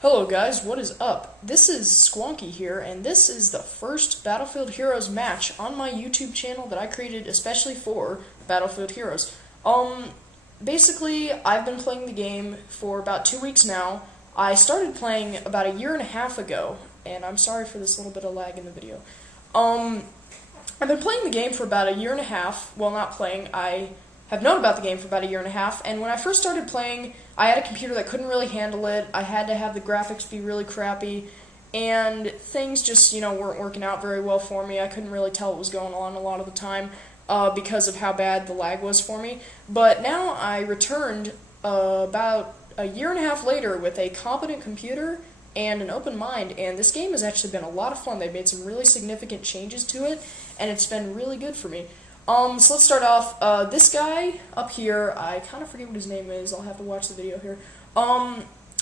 Hello guys, what is up? This is Squonky here, and this is the first Battlefield Heroes match on my YouTube channel that I created especially for Battlefield Heroes. Basically, I've been playing the game for about 2 weeks now. I started playing about a year and a half ago, and I'm sorry for this little bit of lag in the video. I've been playing the game for about a year and a half. Well, not playing, I have known about the game for about a year and a half, and when I first started playing, I had a computer that couldn't really handle it. I had to have the graphics be really crappy, and things just, weren't working out very well for me. I couldn't really tell what was going on a lot of the time because of how bad the lag was for me. But now I returned about a year and a half later with a competent computer and an open mind, and this game has actually been a lot of fun. They've made some really significant changes to it, and it's been really good for me. So let's start off, this guy up here, I kind of forget what his name is, I'll have to watch the video here.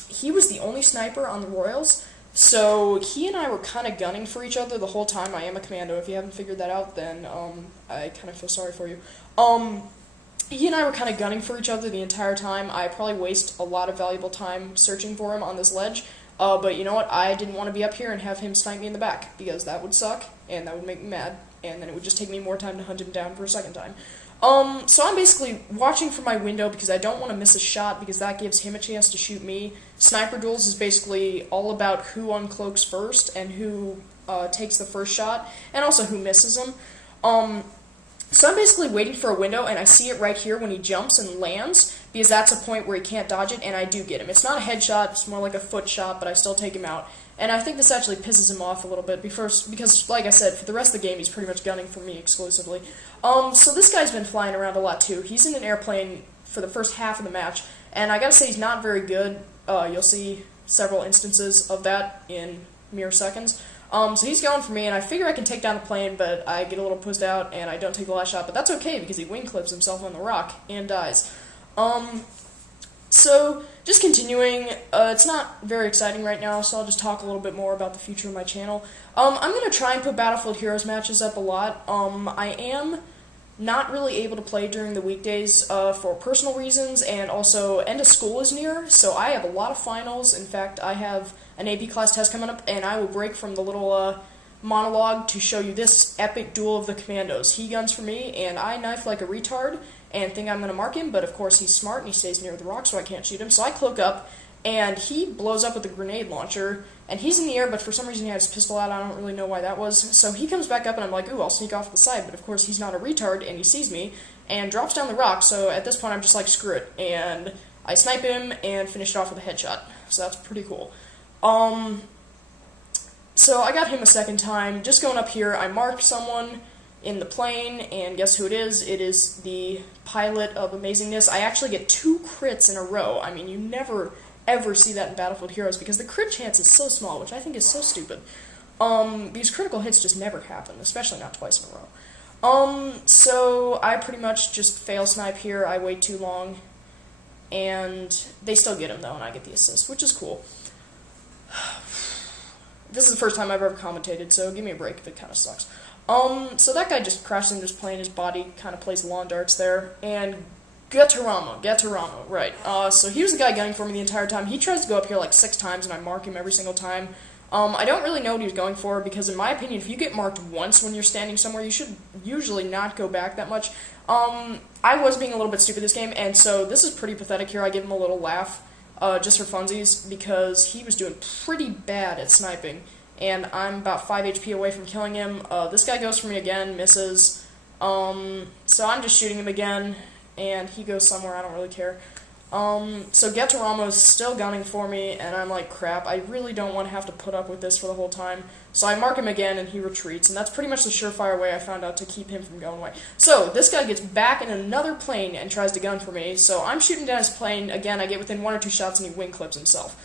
He was the only sniper on the Royals, so he and I were kind of gunning for each other the whole time. I am a Commando. If you haven't figured that out, then, I kind of feel sorry for you. He and I were kind of gunning for each other the entire time. I probably waste a lot of valuable time searching for him on this ledge, but you know what, I didn't want to be up here and have him snipe me in the back, because that would suck, and that would make me mad. And then it would just take me more time to hunt him down for a second time. So I'm basically watching from my window because I don't want to miss a shot because that gives him a chance to shoot me. Sniper duels is basically all about who uncloaks first and who takes the first shot, and also who misses them. So I'm basically waiting for a window, and I see it right here when he jumps and lands, because that's a point where he can't dodge it, and I do get him. It's not a headshot, it's more like a foot shot, but I still take him out. And I think this actually pisses him off a little bit, because, like I said, for the rest of the game, he's pretty much gunning for me exclusively. So this guy's been flying around a lot, too. He's in an airplane for the first half of the match, and I gotta say he's not very good. You'll see several instances of that in mere seconds. So he's going for me, and I figure I can take down the plane, but I get a little pushed out, and I don't take the last shot, but that's okay, because he wing clips himself on the rock and dies. So, just continuing, it's not very exciting right now, so I'll just talk a little bit more about the future of my channel. I'm going to try and put Battlefield Heroes matches up a lot. I am not really able to play during the weekdays for personal reasons, and also end of school is near, so I have a lot of finals. In fact, I have an AP class test coming up, and I will break from the little monologue to show you this epic duel of the Commandos. He guns for me, and I knife like a retard, and think I'm going to mark him, but of course he's smart and he stays near the rock, so I can't shoot him. So I cloak up, and he blows up with a grenade launcher, and he's in the air, but for some reason he had his pistol out. I don't really know why that was. So he comes back up, and I'm like, ooh, I'll sneak off to the side, but of course he's not a retard, and he sees me, and drops down the rock, so at this point I'm just like, screw it, and I snipe him, and finish it off with a headshot. So that's pretty cool. So I got him a second time. Just going up here, I marked someone in the plane, and guess who it is? It is the pilot of Amazingness. I actually get 2 crits in a row. I mean, you never, ever see that in Battlefield Heroes, because the crit chance is so small, which I think is so stupid. These critical hits just never happen, especially not twice in a row. So I pretty much just fail snipe here. I wait too long, and they still get him, though, and I get the assist, which is cool. This is the first time I've ever commentated, so give me a break if it kind of sucks. So that guy just crashed into his plane, his body kind of plays lawn darts there, and Gatorama, right. So he was the guy gunning for me the entire time. He tries to go up here like 6 times, and I mark him every single time. I don't really know what he was going for, because in my opinion, if you get marked once when you're standing somewhere, you should usually not go back that much. I was being a little bit stupid this game, and so this is pretty pathetic here. I give him a little laugh, just for funsies, because he was doing pretty bad at sniping. And I'm about 5 HP away from killing him. This guy goes for me again, misses. So I'm just shooting him again, and he goes somewhere, I don't really care. So Gatorama is still gunning for me, and I'm like, crap, I really don't want to have to put up with this for the whole time. So I mark him again, and he retreats, and that's pretty much the surefire way I found out to keep him from going away. So this guy gets back in another plane and tries to gun for me, so I'm shooting down his plane. Again, I get within 1 or 2 shots, and he wing clips himself.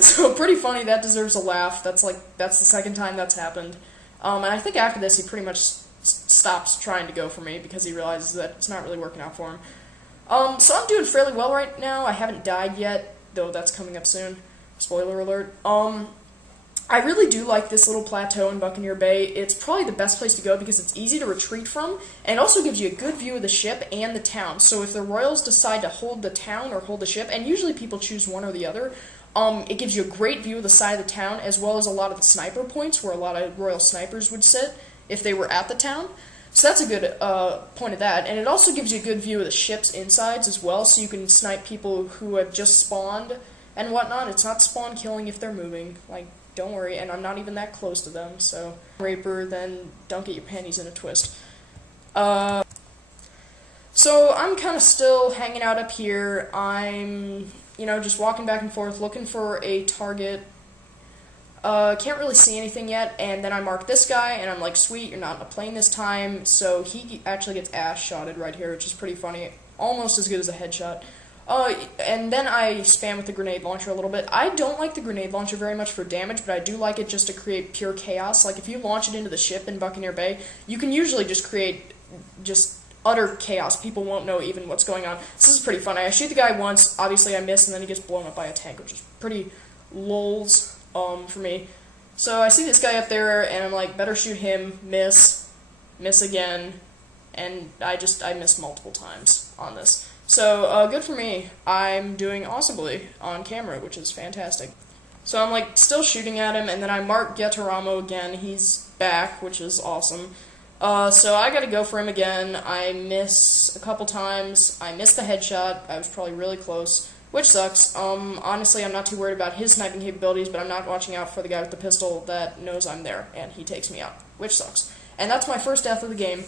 So pretty funny, that deserves a laugh. That's the second time that's happened. And I think after this he pretty much stops trying to go for me because he realizes that it's not really working out for him. So I'm doing fairly well right now. I haven't died yet, though that's coming up soon. Spoiler alert. I really do like this little plateau in Buccaneer Bay. It's probably the best place to go because it's easy to retreat from, and it also gives you a good view of the ship and the town. So if the Royals decide to hold the town or hold the ship, and usually people choose one or the other, it gives you a great view of the side of the town, as well as a lot of the sniper points where a lot of Royal snipers would sit if they were at the town. So that's a good point of that. And it also gives you a good view of the ship's insides as well, so you can snipe people who have just spawned and whatnot. It's not spawn killing if they're moving. Like, don't worry, and I'm not even that close to them, so Raper, then don't get your panties in a twist. So I'm kind of still hanging out up here. I'm, just walking back and forth, looking for a target. Can't really see anything yet, and then I mark this guy, and I'm like, sweet, you're not in a plane this time, so he actually gets ass-shotted right here, which is pretty funny. Almost as good as a headshot. And then I spam with the grenade launcher a little bit. I don't like the grenade launcher very much for damage, but I do like it just to create pure chaos. Like, if you launch it into the ship in Buccaneer Bay, you can usually just create just utter chaos. People won't know even what's going on. This is pretty fun. I shoot the guy once, obviously I miss, and then he gets blown up by a tank, which is pretty lols for me. So I see this guy up there, and I'm like, better shoot him, miss again, and I missed multiple times on this. So, good for me. I'm doing awesomely on camera, which is fantastic. So I'm, like, still shooting at him, and then I mark Getaramo again. He's back, which is awesome. So I gotta go for him again. I miss a couple times. I missed the headshot. I was probably really close, which sucks. Honestly, I'm not too worried about his sniping capabilities, but I'm not watching out for the guy with the pistol that knows I'm there, and he takes me out, which sucks. And that's my first death of the game.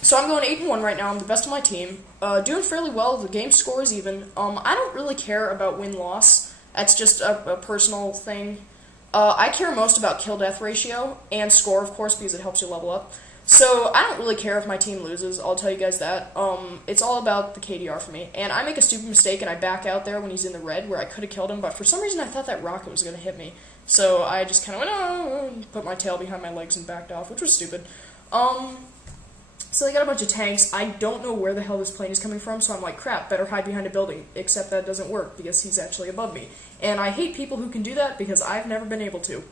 So I'm going 8-1 right now. I'm the best of my team. Doing fairly well. The game score is even. I don't really care about win-loss. That's just a personal thing. I care most about kill-death ratio and score, of course, because it helps you level up. So I don't really care if my team loses. I'll tell you guys that. It's all about the KDR for me. And I make a stupid mistake and I back out there when he's in the red, where I could have killed him, but for some reason I thought that rocket was going to hit me. So I just kind of went, oh, put my tail behind my legs and backed off, which was stupid. So they got a bunch of tanks. I don't know where the hell this plane is coming from, so I'm like, crap, better hide behind a building. Except that doesn't work, because he's actually above me. And I hate people who can do that, because I've never been able to.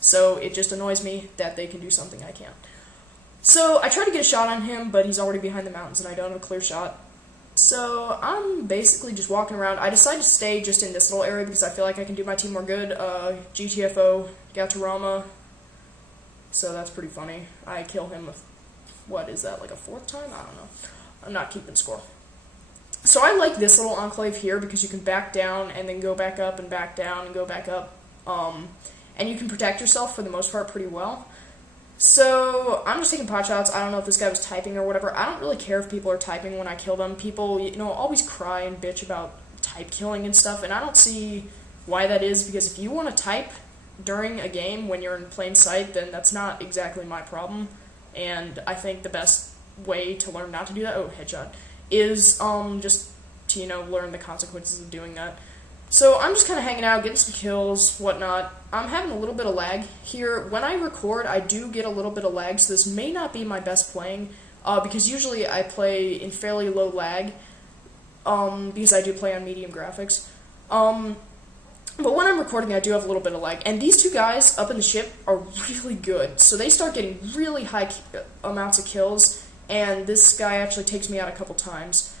So it just annoys me that they can do something I can't. So I try to get a shot on him, but he's already behind the mountains, and I don't have a clear shot. So I'm basically just walking around. I decided to stay just in this little area, because I feel like I can do my team more good. GTFO, Gatorama. So that's pretty funny. I kill him with... what is that, like a fourth time? I don't know. I'm not keeping score. So I like this little enclave here because you can back down and then go back up and back down and go back up. And you can protect yourself for the most part pretty well. So I'm just taking pot shots. I don't know if this guy was typing or whatever. I don't really care if people are typing when I kill them. People, always cry and bitch about type killing and stuff, and I don't see why that is, because if you want to type during a game when you're in plain sight, then that's not exactly my problem. And I think the best way to learn not to do that, headshot, is just to, learn the consequences of doing that. So I'm just kind of hanging out, getting some kills, whatnot. I'm having a little bit of lag here. When I record, I do get a little bit of lag, so this may not be my best playing, because usually I play in fairly low lag, because I do play on medium graphics. But when I'm recording, I do have a little bit of lag. And these two guys up in the ship are really good. So they start getting really high amounts of kills, and this guy actually takes me out a couple times.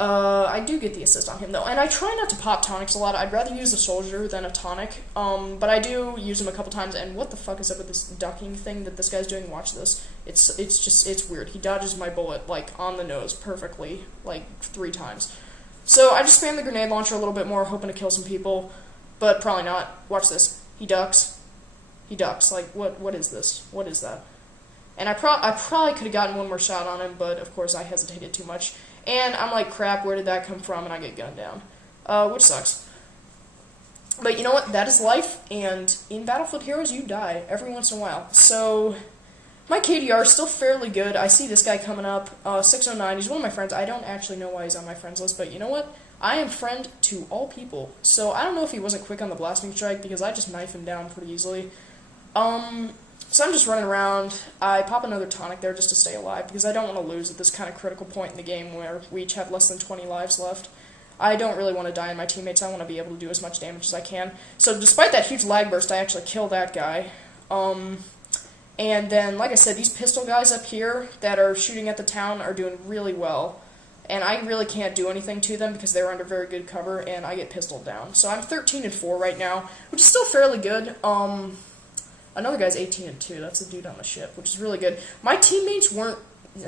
I do get the assist on him, though. And I try not to pop tonics a lot. I'd rather use a soldier than a tonic. But I do use him a couple times, and what the fuck is up with this ducking thing that this guy's doing? Watch this. It's weird. He dodges my bullet, like, on the nose perfectly, like, 3 times. So I just spam the grenade launcher a little bit more, hoping to kill some people. But probably not. Watch this. He ducks. He ducks. Like, what is this? What is that? And I probably could have gotten one more shot on him, but of course I hesitated too much. And I'm like, crap, where did that come from? And I get gunned down. Which sucks. But you know what? That is life, and in Battlefield Heroes, you die every once in a while. So, my KDR is still fairly good. I see this guy coming up, 609. He's one of my friends. I don't actually know why he's on my friends list, but you know what? I am friend to all people, so I don't know if he wasn't quick on the blasting strike, because I just knife him down pretty easily. So I'm just running around. I pop another tonic there just to stay alive, because I don't want to lose at this kind of critical point in the game where we each have less than 20 lives left. I don't really want to die on my teammates. I want to be able to do as much damage as I can. So despite that huge lag burst, I actually killed that guy. And then, like I said, these pistol guys up here that are shooting at the town are doing really well. And I really can't do anything to them because they're under very good cover, and I get pistoled down. So I'm 13-4 right now, which is still fairly good. Another guy's 18-2. That's the dude on the ship, which is really good. My teammates weren't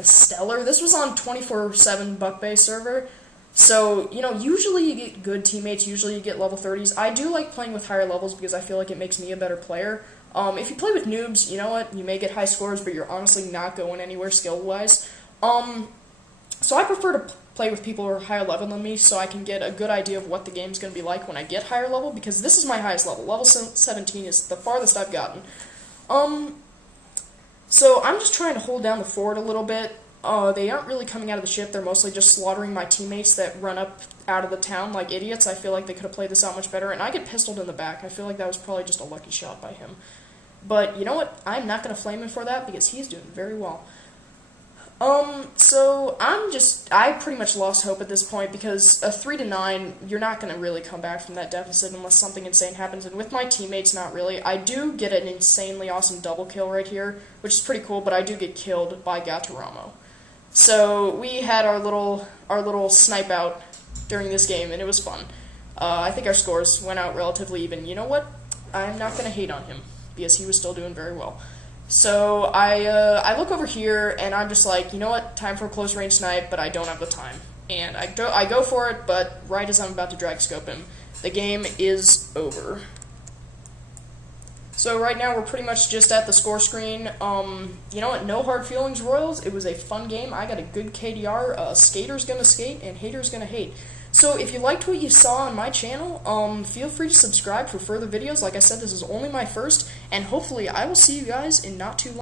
stellar. This was on 24/7 Buck Bay server. So, you know, usually you get good teammates. Usually you get level 30s. I do like playing with higher levels because I feel like it makes me a better player. If you play with noobs, you know what? You may get high scores, but you're honestly not going anywhere skill-wise. So I prefer to play with people who are higher level than me so I can get a good idea of what the game's going to be like when I get higher level, because this is my highest level. Level 17 is the farthest I've gotten. So I'm just trying to hold down the fort a little bit. They aren't really coming out of the ship. They're mostly just slaughtering my teammates that run up out of the town like idiots. I feel like they could have played this out much better, and I get pistoled in the back. I feel like that was probably just a lucky shot by him. But you know what? I'm not going to flame him for that because he's doing very well. So I pretty much lost hope at this point because a 3-9, you're not going to really come back from that deficit unless something insane happens, and with my teammates, not really. I do get an insanely awesome double kill right here, which is pretty cool, but I do get killed by Gatoramo. So we had our little snipe out during this game, and it was fun. I think our scores went out relatively even. You know what? I'm not going to hate on him because he was still doing very well. So I look over here, and I'm just like, you know what, time for a close-range snipe, but I don't have the time. And I go for it, but right as I'm about to drag scope him, the game is over. So right now we're pretty much just at the score screen. You know what, no hard feelings, Royals. It was a fun game. I got a good KDR. Skater's gonna skate, and hater's gonna hate. So if you liked what you saw on my channel, feel free to subscribe for further videos. Like I said, this is only my first, and hopefully I will see you guys in not too long.